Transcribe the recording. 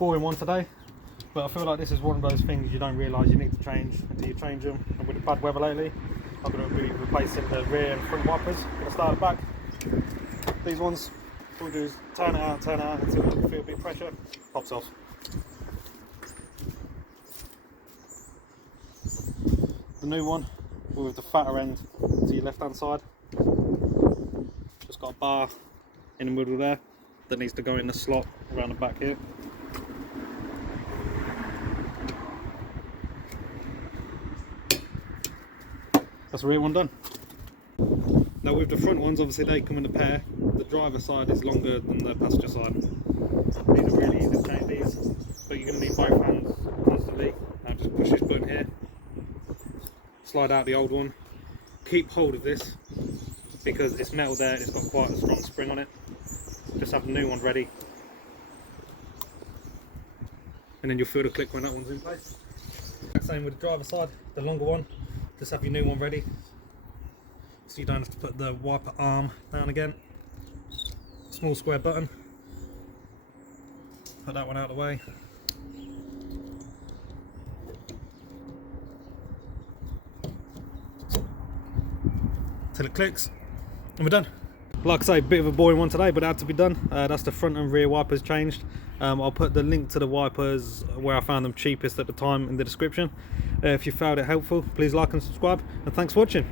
boring one today, but I feel like this is one of those things you don't realise you need to change until you change them. And with the bad weather lately, I'm going to be replacing the rear and front wipers. I'm going to start it back. These ones, all we do is turn it out until we feel a bit of pressure, pops off. The new one with the fatter end to your left hand side, just got a bar in the middle there that needs to go in the slot around the back here. That's the rear one done. Now with the front ones, obviously they come in a pair. The driver side is longer than the passenger side. These are really easy to change these, but you're going to need both hands constantly. Now just push this button here, slide out the old one, keep hold of this because it's metal there, it's got quite a strong spring on it. Just have the new one ready, and then you'll feel the click when that one's in place. Same with the driver side, the longer one, just have your new one ready so you don't have to put the wiper arm down again. Small square button, put that one out of the way. Till it clicks and we're done. Like I say, a bit of a boring one today, but it had to be done. That's the front and rear wipers changed. I'll put the link to the wipers where I found them cheapest at the time in the description. If you found it helpful, please like and subscribe, and thanks for watching.